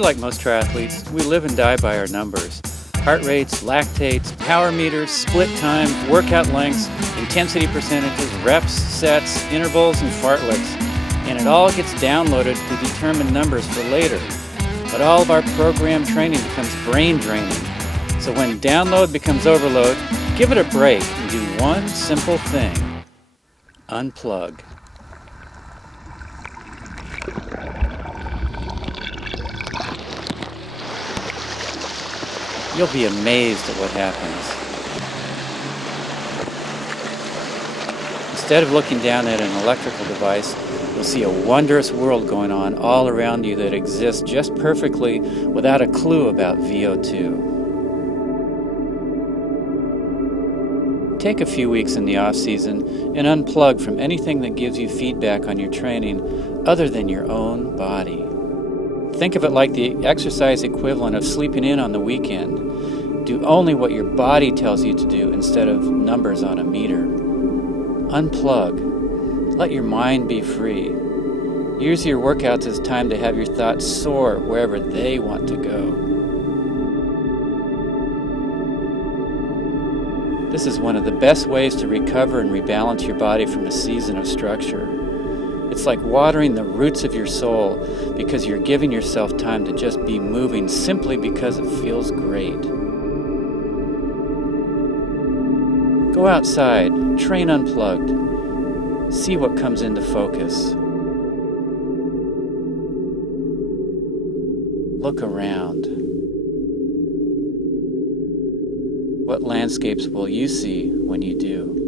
We're like most triathletes. We live and die by our numbers. Heart rates, lactates, power meters, split times, workout lengths, intensity percentages, reps, sets, intervals, and fartleks. And it all gets downloaded to determine numbers for later. But all of our program training becomes brain draining. So when download becomes overload, give it a break and do one simple thing. Unplug. You'll be amazed at what happens. Instead of looking down at an electrical device, you'll see a wondrous world going on all around you that exists just perfectly without a clue about VO2. Take a few weeks in the off-season and unplug from anything that gives you feedback on your training other than your own body. Think of it like the exercise equivalent of sleeping in on the weekend. Do only what your body tells you to do instead of numbers on a meter. Unplug. Let your mind be free. Use your workouts as time to have your thoughts soar wherever they want to go. This is one of the best ways to recover and rebalance your body from a season of structure. It's like watering the roots of your soul because you're giving yourself time to just be moving simply because it feels great. Go outside, train unplugged. See what comes into focus. Look around. What landscapes will you see when you do?